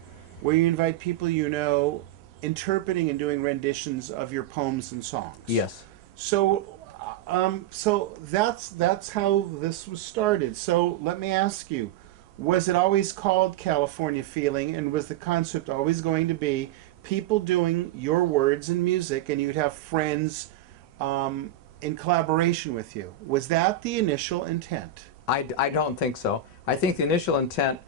where you invite people you know interpreting and doing renditions of your poems and songs. Yes. So that's how this was started. So let me ask you, was it always called California Feeling, and was the concept always going to be people doing your words and music, and you'd have friends in collaboration with you? Was that the initial intent? I don't think so. I think the initial intent,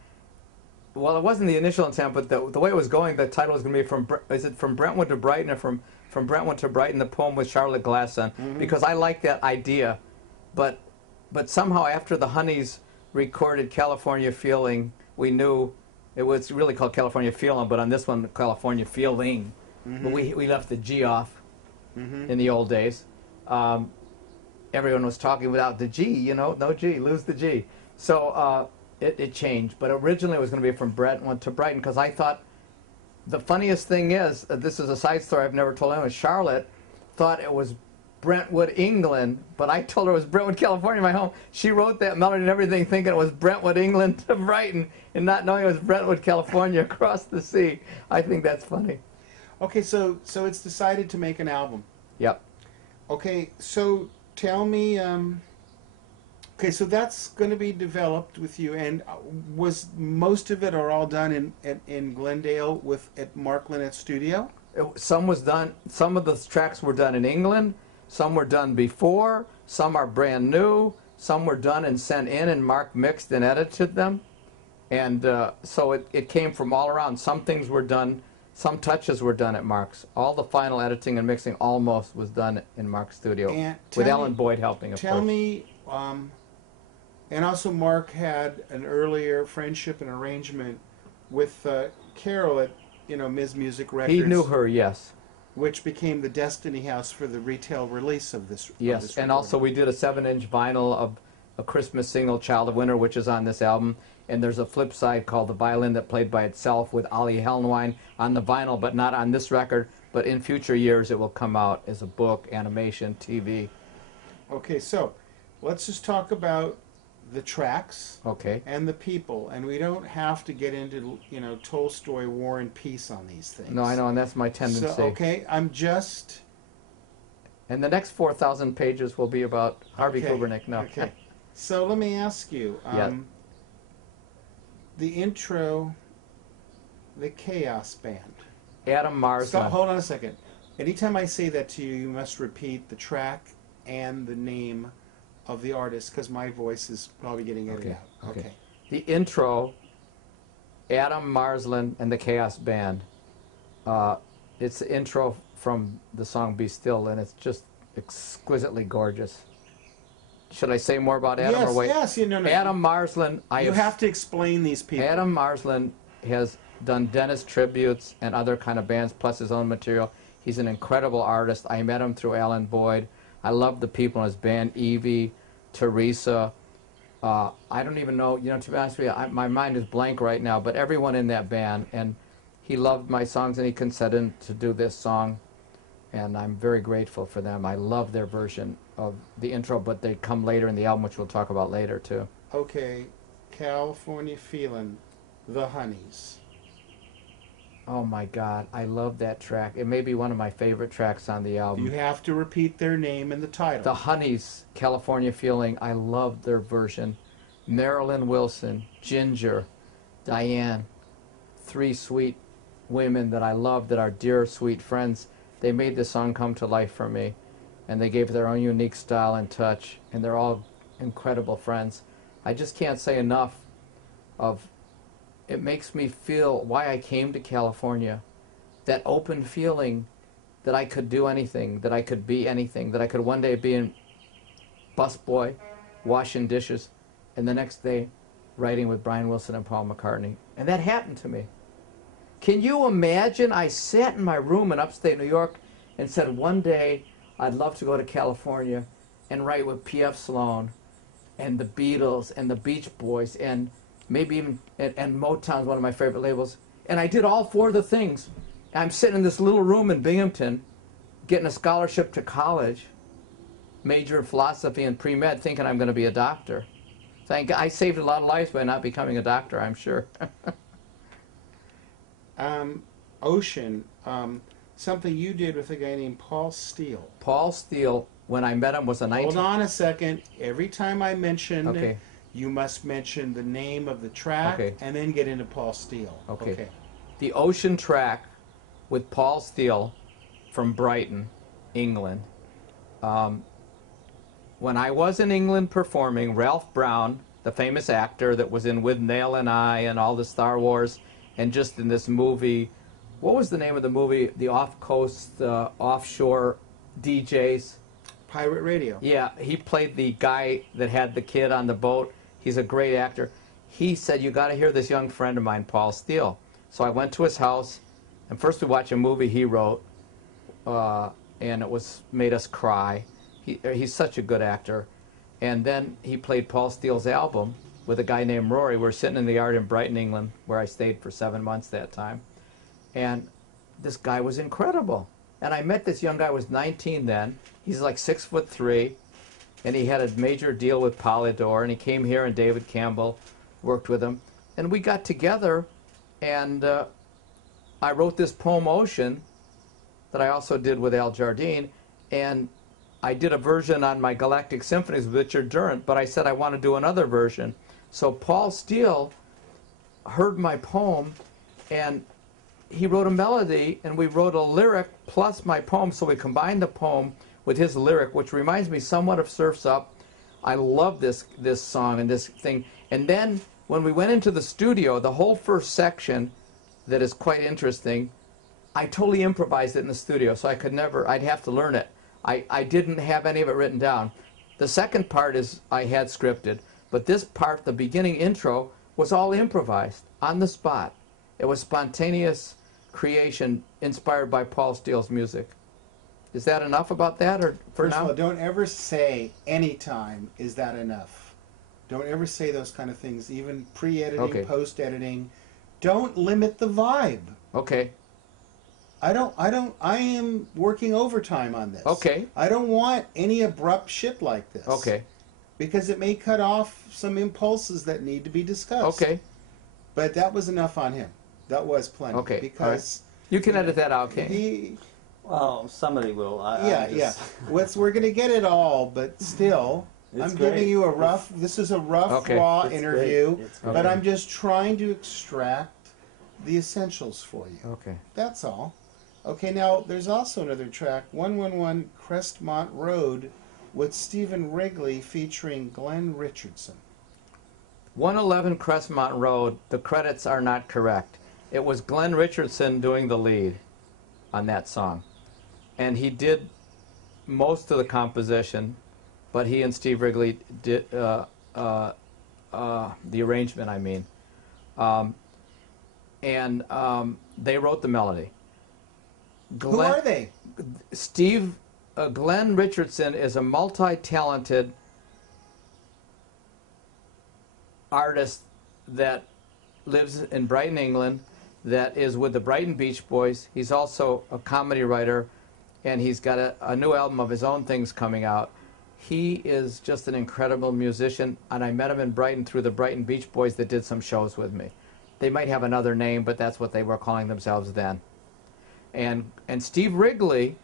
well, it wasn't the initial intent, but the way it was going, the title was going to be from Brentwood to Brighton, or from Brentwood to Brighton, the poem with Charlotte Glasson, because I like that idea. But somehow after the Honeys recorded California Feeling, we knew it was really called California Feeling, but on this one, California Feeling. But we left the G off in the old days. Everyone was talking without the G, you know, no G, lose the G. So it changed. But originally it was going to be from Brentwood to Brighton, because I thought, the funniest thing is, this is a side story I've never told anyone, Charlotte thought it was Brentwood, England, but I told her it was Brentwood, California, my home. She wrote that melody and everything thinking it was Brentwood, England to Brighton, and not knowing it was Brentwood, California across the sea. I think that's funny. Okay, so it's decided to make an album. Yep. Okay, so tell me, okay, so that's going to be developed with you, and was most of it or all done in Glendale at Mark Linnett's studio? Some was done, some of the tracks were done in England, some were done before, some are brand new, some were done and sent in, and Mark mixed and edited them. And so it came from all around. Some things were done, some touches were done at Mark's. All the final editing and mixing almost was done in Mark's studio, And with tell Ellen me- Boyd helping, of Tell course. me, and also Mark had an earlier friendship and arrangement with Carol at, Ms. Music Records. He knew her, yes. Which became the Destiny House for the retail release of this. Yes, of this and also we did a 7-inch vinyl of a Christmas single, Child of Winter, which is on this album. And there's a flip side called The Violin That Played by Itself with Ollie Helnwein on the vinyl, but not on this record. But in future years it will come out as a book, animation, TV. Okay, so let's just talk about the tracks Okay. and the people, and we don't have to get into Tolstoy, War and Peace on these things. No, I know, and that's my tendency. So okay, I'm just And the next 4,000 pages will be about Harvey Kubernik. No. Okay, so let me ask you. Yeah. The intro, the Chaos Band. Adam Marsden. Stop, hold on a second. Anytime I say that to you, you must repeat the track and the name of the artist, because my voice is probably getting edited out. Okay. The intro, Adam Marsden and the Chaos Band. It's the intro from the song Be Still, and it's just exquisitely gorgeous. Should I say more about Adam Yes, or wait? yes, no. Adam Marsden, You have to explain these people. Adam Marsden has done Dennis tributes and other kind of bands, plus his own material. He's an incredible artist. I met him through Alan Boyd. I love the people in his band, Evie, Teresa. I don't even know, to be honest with you, my mind is blank right now, but everyone in that band, and he loved my songs, and he consented to do this song, and I'm very grateful for them. I love their version of the intro, but they come later in the album, which we'll talk about later, too. Okay, California Feelin', The Honeys. Oh my God, I love that track. It may be one of my favorite tracks on the album. You have to repeat their name and the title. The Honeys, California Feeling, I love their version. Marilyn Wilson, Ginger, Diane, 3 sweet women that I love, that are dear, sweet friends. They made this song come to life for me, and they gave their own unique style and touch, and they're all incredible friends. I just can't say enough of, it makes me feel why I came to California, that open feeling that I could do anything, that I could be anything, that I could one day be a busboy, washing dishes, and the next day writing with Brian Wilson and Paul McCartney. And that happened to me. Can you imagine? I sat in my room in upstate New York and said, one day I'd love to go to California and write with P.F. Sloan and the Beatles and the Beach Boys and maybe even, and Motown's one of my favorite labels. And I did all 4 of the things. I'm sitting in this little room in Binghamton getting a scholarship to college, major in philosophy and pre-med, thinking I'm going to be a doctor. Thank God, I saved a lot of lives by not becoming a doctor, I'm sure. Ocean, something you did with a guy named Paul Steele. Paul Steele, when I met him, was a 19... Hold on a second. Every time I mention Okay. you must mention the name of the track Okay. and then get into Paul Steele. Okay. The Ocean track with Paul Steele from Brighton, England. When I was in England performing, Ralph Brown the famous actor that was in With Nail and I and all the Star Wars, and just in this movie, what was the name of the movie? The off-coast, offshore DJs. Pirate Radio. Yeah, he played the guy that had the kid on the boat. He's a great actor. He said, you got to hear this young friend of mine, Paul Steele. So I went to his house, and first we watched a movie he wrote, and it made us cry. He's such a good actor. And then he played Paul Steele's album with a guy named Rory. We're sitting in the yard in Brighton, England, where I stayed for 7 months that time. And this guy was incredible. And I met this young guy, was 19 then. He's like 6'3", and he had a major deal with Polydor, and he came here, and David Campbell worked with him. And we got together, and I wrote this poem, Ocean, that I also did with Al Jardine, and I did a version on my Galactic Symphonies with Richard Durant, but I said I want to do another version. So Paul Steele heard my poem, and he wrote a melody, and we wrote a lyric plus my poem, so we combined the poem with his lyric, which reminds me somewhat of Surf's Up. I love this song and this thing. And then when we went into the studio, the whole first section that is quite interesting, I totally improvised it in the studio, so I'd have to learn it. I didn't have any of it written down. The second part is I had scripted, but this part, the beginning intro, was all improvised, on the spot. It was spontaneous creation inspired by Paul Steele's music. Is that enough about that, or for First now? of all, don't ever say anytime, is that enough? Don't ever say those kind of things, even pre-editing, Okay. post-editing. Don't limit the vibe. Okay. I am working overtime on this. Okay. I don't want any abrupt shit like this. Okay. Because it may cut off some impulses that need to be discussed. Okay. But that was enough on him. That was plenty. Okay. Because You can edit that out, okay? he, Well, somebody will. yeah. We're going to get it all, but still, It's I'm great. giving you a rough. This is a rough, Okay. raw It's interview. great. It's great. But I'm just trying to extract the essentials for you. Okay. That's all. Okay, now there's also another track, 111 Crestmont Road, with Stephen Wrigley featuring Glenn Richardson. 111 Crestmont Road, the credits are not correct. It was Glenn Richardson doing the lead on that song. And he did most of the composition, but he and Steve Wrigley did the arrangement, I mean. They wrote the melody. Who are they? Glenn Richardson is a multi-talented artist that lives in Brighton, England, that is with the Brighton Beach Boys. He's also a comedy writer, and he's got a new album of his own things coming out. He is just an incredible musician, and I met him in Brighton through the Brighton Beach Boys that did some shows with me. They might have another name, but that's what they were calling themselves then. And Steve Wrigley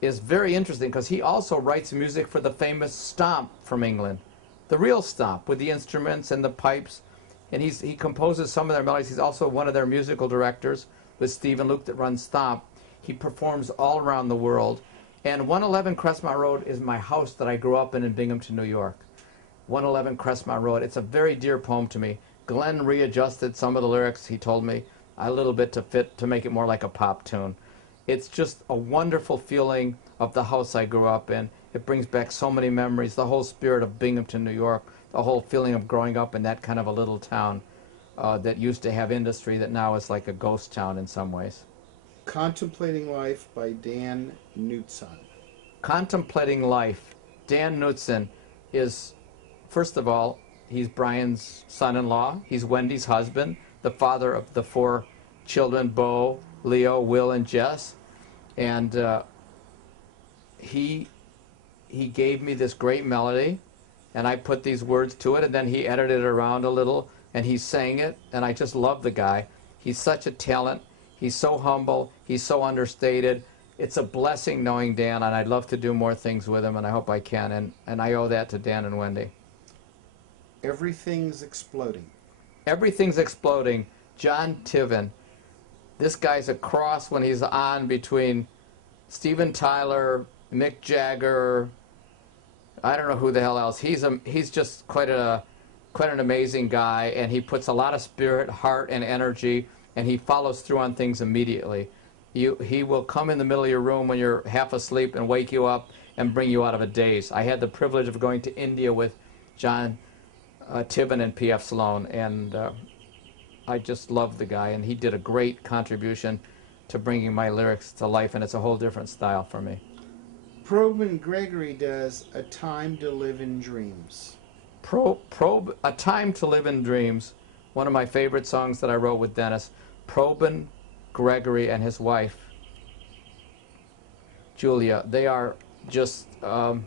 is very interesting because he also writes music for the famous Stomp from England, the real Stomp with the instruments and the pipes, and he composes some of their melodies. He's also one of their musical directors with Steve and Luke that runs Stomp. He performs all around the world, and 111 Crestmont Road is my house that I grew up in Binghamton, New York. 111 Crestmont Road. It's a very dear poem to me. Glenn readjusted some of the lyrics, he told me, a little bit to make it more like a pop tune. It's just a wonderful feeling of the house I grew up in. It brings back so many memories, the whole spirit of Binghamton, New York, the whole feeling of growing up in that kind of a little town that used to have industry that now is like a ghost town in some ways. Contemplating Life by Dan Knutson. Contemplating Life. Dan Knutson is, first of all, he's Brian's son-in-law. He's Wendy's husband, the father of the 4 children, Bo, Leo, Will, and Jess. And he gave me this great melody, and I put these words to it, and then he edited it around a little, and he sang it, and I just love the guy. He's such a talent. He's so humble. He's so understated. It's a blessing knowing Dan, and I'd love to do more things with him, and I hope I can, and I owe that to Dan and Wendy. Everything's Exploding. Everything's Exploding. John Tiven. This guy's a cross when he's on between Steven Tyler, Mick Jagger, I don't know who the hell else. He's just quite a quite an amazing guy, and he puts a lot of spirit, heart, and energy, and he follows through on things immediately. He will come in the middle of your room when you're half asleep and wake you up and bring you out of a daze. I had the privilege of going to India with John Tibbin and P.F. Sloan, and I just love the guy, and he did a great contribution to bringing my lyrics to life, and it's a whole different style for me. Probin Gregory does A Time to Live in Dreams. A Time to Live in Dreams, one of my favorite songs that I wrote with Dennis. Probin Gregory and his wife, Julia, they are just the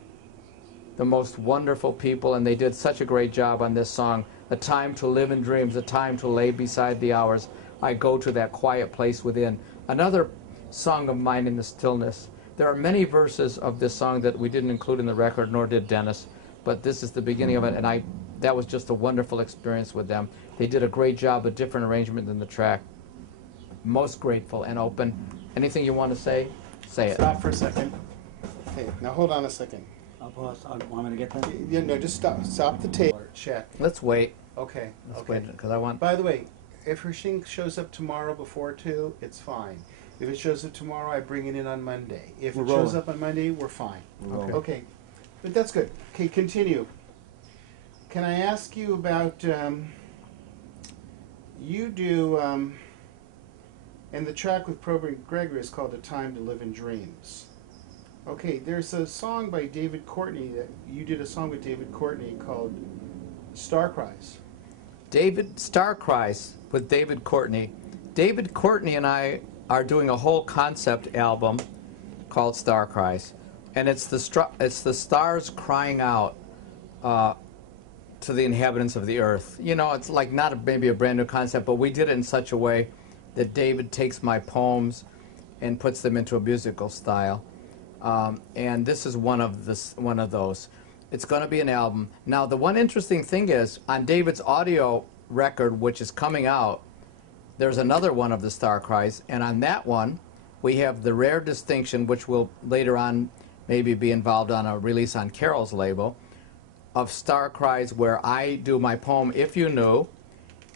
most wonderful people, and they did such a great job on this song. A time to live in dreams, a time to lay beside the hours. I go to that quiet place within. Another song of mine, In the Stillness. There are many verses of this song that we didn't include in the record, nor did Dennis, but this is the beginning of it, and that was just a wonderful experience with them. They did a great job, a different arrangement than the track. Most grateful and open. Anything you want to say? Say it. Stop for a second. Okay, now hold on a second. I'll pause. Want me to get that? Yeah, no, just stop the tape. Check. Let's wait. Okay. Let's okay. wait, because I want... By the way, if her sing shows up tomorrow before 2, it's fine. If it shows up tomorrow, I bring it in on Monday. If We're it shows rolling. up on Monday, we're fine. We're rolling. Okay. But that's good. Okay, continue. Can I ask you about, you do, and the track with Probin Gregory is called A Time to Live in Dreams. Okay, there's a song by David Courtney, that you did a song with David Courtney called Star Cries. Star Cries with David Courtney. David Courtney and I are doing a whole concept album called Star Cries, and it's the stars crying out to the inhabitants of the earth. You know, it's like not maybe a brand new concept, but we did it in such a way that David takes my poems and puts them into a musical style, and this is one of those. It's going to be an album. Now, the one interesting thing is, on David's audio record, which is coming out, there's another one of the Star Cries, and on that one, we have the rare distinction, which will later on maybe be involved on a release on Carol's label, of Star Cries where I do my poem, If You Knew,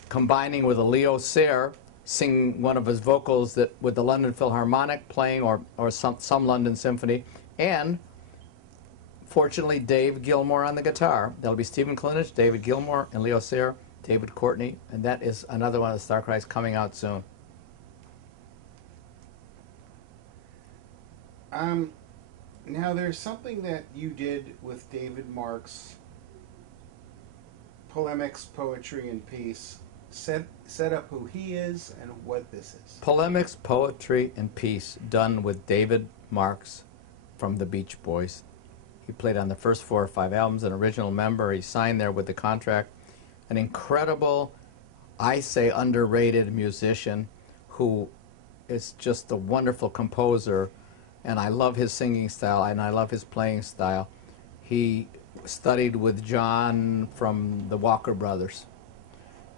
combining with a Leo Sayre singing one of his vocals that with the London Philharmonic playing or some London symphony, and fortunately Dave Gilmour on the guitar. That'll be Stephen Kalinich, David Gilmour, and Leo Sayre, David Courtney, and that is another one of the Star Cries coming out soon. Now there's something that you did with David Marks, Polemics, Poetry, and Peace. Set up who he is and what this is. Polemics, Poetry, and Peace, done with David Marks from the Beach Boys. He played on the first 4 or 5 albums, an original member. He signed there with the contract. An incredible, I say underrated musician who is just a wonderful composer, and I love his singing style and I love his playing style. He studied with John from the Walker Brothers,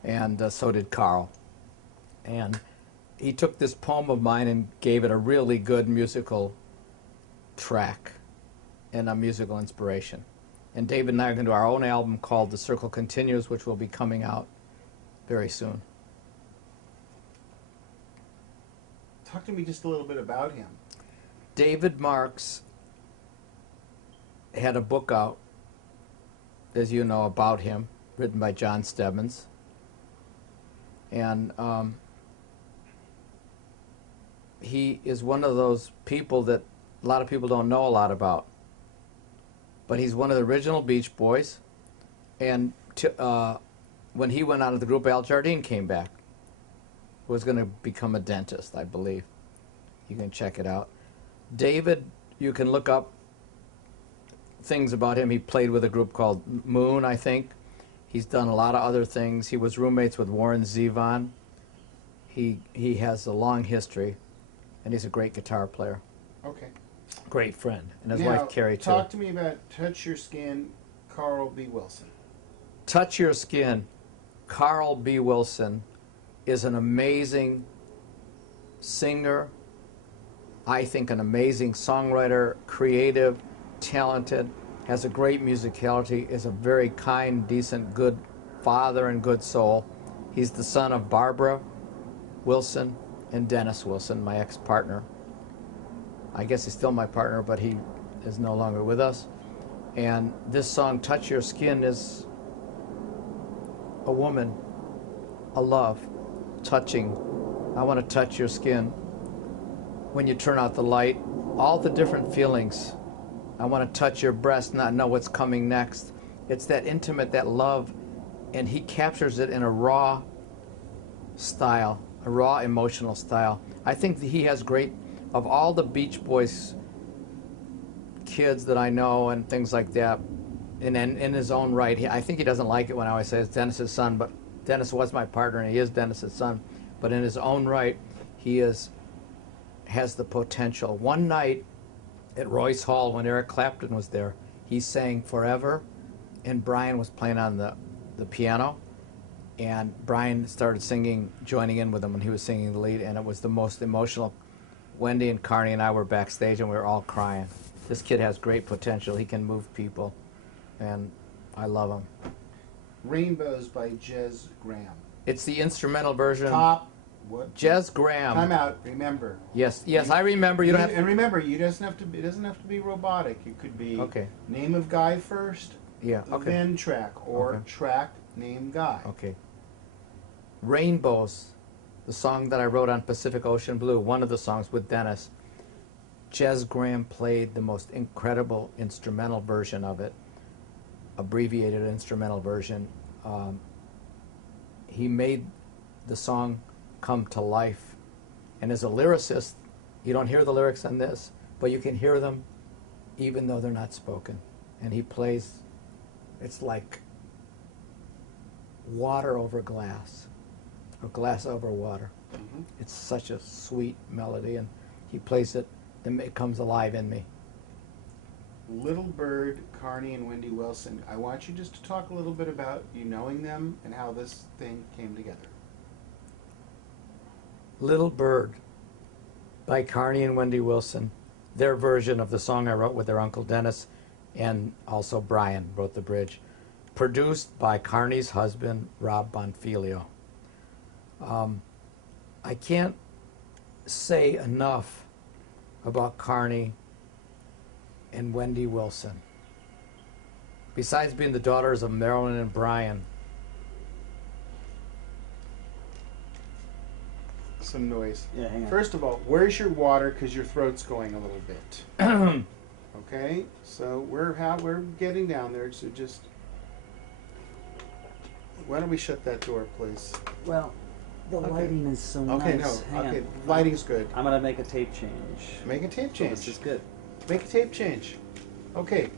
and so did Carl. And he took this poem of mine and gave it a really good musical track and a musical inspiration. And David and I are going to do our own album called The Circle Continues, which will be coming out very soon. Talk to me just a little bit about him. David Marks had a book out, as you know, about him, written by John Stebbins. And he is one of those people that a lot of people don't know a lot about. But he's one of the original Beach Boys. And when he went out of the group, Al Jardine came back, who was going to become a dentist, I believe. You can check it out. David, you can look up things about him. He played with a group called Moon, I think. He's done a lot of other things. He was roommates with Warren Zevon. He has a long history, and he's a great guitar player. Okay. Great friend. And his Now, wife, Carrie, too. talk to me about Touch Your Skin, Carl B. Wilson. Touch Your Skin, Carl B. Wilson is an amazing singer, I think an amazing songwriter, creative, talented, has a great musicality, is a very kind, decent, good father and good soul. He's the son of Barbara Wilson and Dennis Wilson, my ex-partner. I guess he's still my partner, but he is no longer with us. And this song, Touch Your Skin, is a woman, a love, touching. I want to touch your skin. When you turn out the light, all the different feelings. I want to touch your breast, not know what's coming next. It's that intimate, that love, and he captures it in a raw style, a raw emotional style. I think that he has great, of all the Beach Boys kids that I know and things like that, and in his own right, I think he doesn't like it when I always say it's Dennis's son, but Dennis was my partner and he is Dennis's son. But in his own right, he has the potential. One night at Royce Hall, when Eric Clapton was there, he sang Forever, and Brian was playing on the piano, and Brian started singing, joining in with him when he was singing the lead, and it was the most emotional. Wendy and Carney and I were backstage, and we were all crying. This kid has great potential. He can move people, and I love him. Rainbows by Jez Graham. It's the instrumental version. Top. What? Jez Graham. Time out. Remember. Yes, I remember. You don't have. And remember, it doesn't have to be robotic. It could be Okay. name of guy first, Yeah. Okay. then track, or Okay. track name guy. Okay. Rainbows, the song that I wrote on Pacific Ocean Blue, one of the songs with Dennis. Jez Graham played the most incredible instrumental version of it, abbreviated instrumental version. He made the song come to life. And as a lyricist, you don't hear the lyrics on this, but you can hear them even though they're not spoken. And he plays, it's like water over glass, or glass over water. Mm-hmm. It's such a sweet melody, and he plays it, and it comes alive in me. Little Bird, Carney, and Wendy Wilson. I want you just to talk a little bit about you knowing them and how this thing came together. Little Bird by Carney and Wendy Wilson, their version of the song I wrote with their Uncle Dennis, and also Brian wrote the bridge. Produced by Carney's husband, Rob Bonfilio. I can't say enough about Carney and Wendy Wilson. Besides being the daughters of Marilyn and Brian. Some noise. Yeah, hang on. First of all, where's your water? Because your throat's going a little bit. Okay, so we're getting down there. So just why don't we shut that door, please? Well, the Okay. lighting is so Okay, nice. no, Hang okay, on. lighting's good. I'm gonna make a tape change. Make a tape So this is change. good. Make a tape change. Okay,